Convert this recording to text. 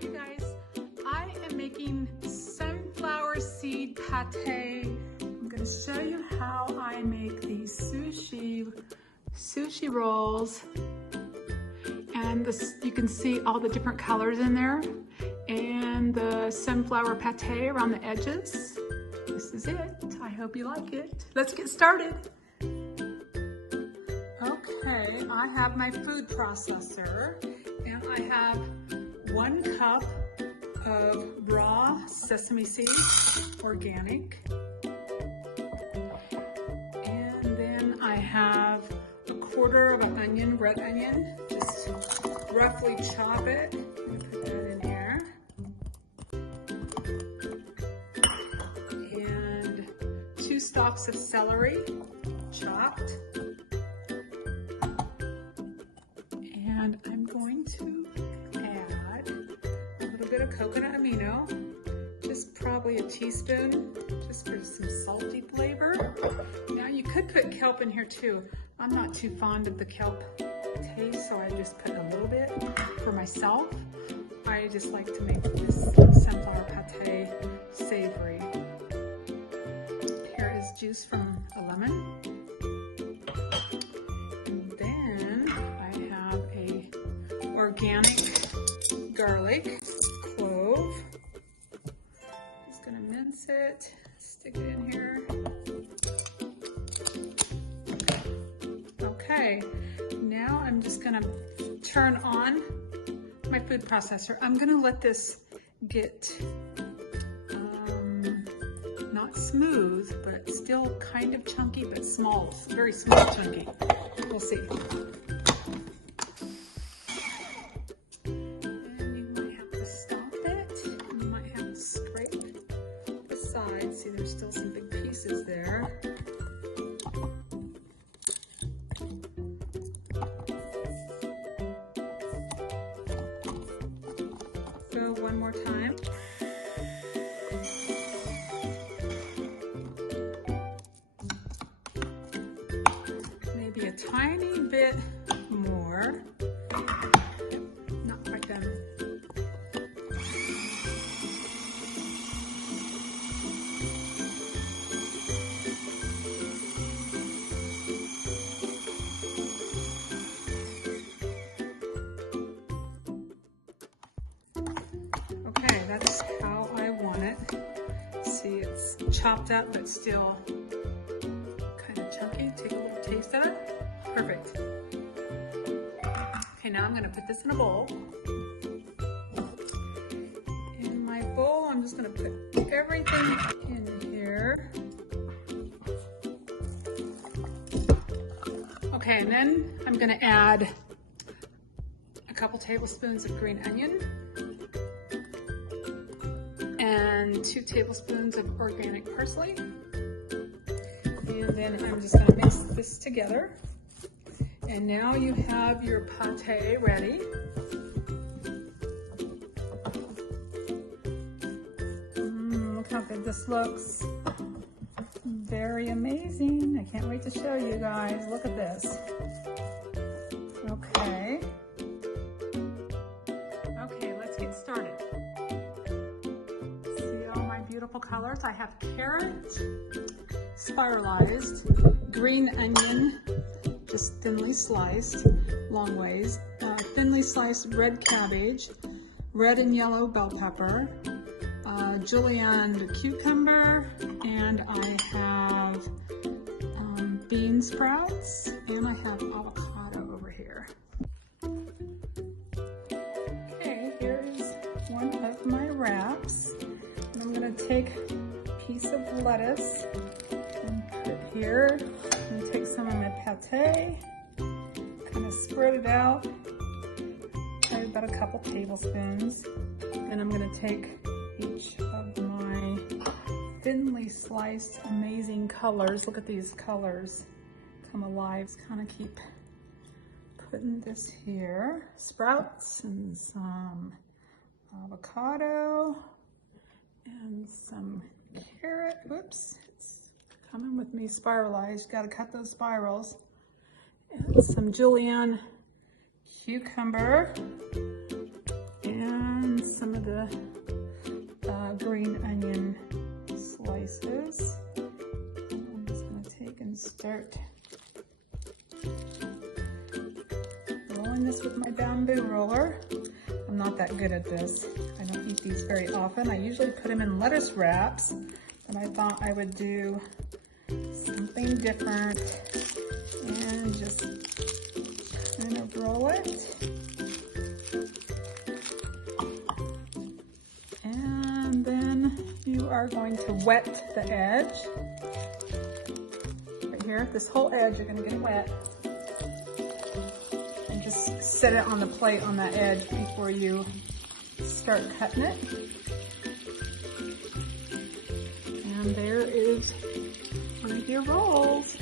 you guys? I am making sunflower seed pate. I'm going to show you how I make these sushi rolls. And this, you can see all the different colors in there and the sunflower pate around the edges. This is it. I hope you like it. Let's get started. Okay, I have my food processor and I have 1 cup of raw sesame seeds, organic. And then I have 1/4 of an onion, red onion. Just roughly chop it. I'm gonna put that in here. And 2 stalks of celery, chopped. And I'm going to add a little bit of coconut amino, just probably a teaspoon, just for some salty flavor. Now you could put kelp in here too. I'm not too fond of the kelp taste, so I just put a little bit for myself. I just like to make this sunflower pate savory. Here is juice from a lemon. And then I have a organic garlic, clove. Just gonna mince it, stick it in here. Okay, now I'm just gonna turn on my food processor. I'm gonna let this get not smooth, but still kind of chunky, but small, very small chunky. We'll see. And you might have to stop it. You might have to scrape the sides. See, there's still some big pieces there. Go one more time. Maybe a tiny bit more. Not quite done. Okay, that's how I want it. See, it's chopped up, but still kind of chunky. Take a little taste of it. Perfect. Okay, now I'm gonna put this in a bowl. In my bowl, I'm just gonna put everything in here. Okay, and then I'm gonna add a couple tablespoons of green onion and 2 tablespoons of organic parsley. And then I'm just gonna mix this together. And now you have your pate ready. Look how good this looks. Very amazing. I can't wait to show you guys. Look at this. Okay. Okay, let's get started. Beautiful colors. I have carrot, spiralized, green onion, just thinly sliced, long ways, thinly sliced red cabbage, red and yellow bell pepper, julienne cucumber, and I have bean sprouts, and I have avocado over here. Okay, here is one of my wraps. I'm gonna take a piece of lettuce and put it here. I'm gonna take some of my pate, kind of spread it out, probably about a couple tablespoons. And I'm gonna take each of my thinly sliced amazing colors. Look at these colors come alive. Just kind of keep putting this here. Sprouts and some avocado. And some carrot. Whoops, it's coming with me spiralized. Got to cut those spirals. And some julienne cucumber and some the green onion slices. I'm just going to take and start rolling this with my bamboo roller. I'm not that good at this. I don't eat these very often. I usually put them in lettuce wraps, but I thought I would do something different and just kind of roll it. And then you are going to wet the edge. Right here, this whole edge, you're going to get it wet. And just set it on the plate on that edge before you start cutting it. And there is one of your rolls.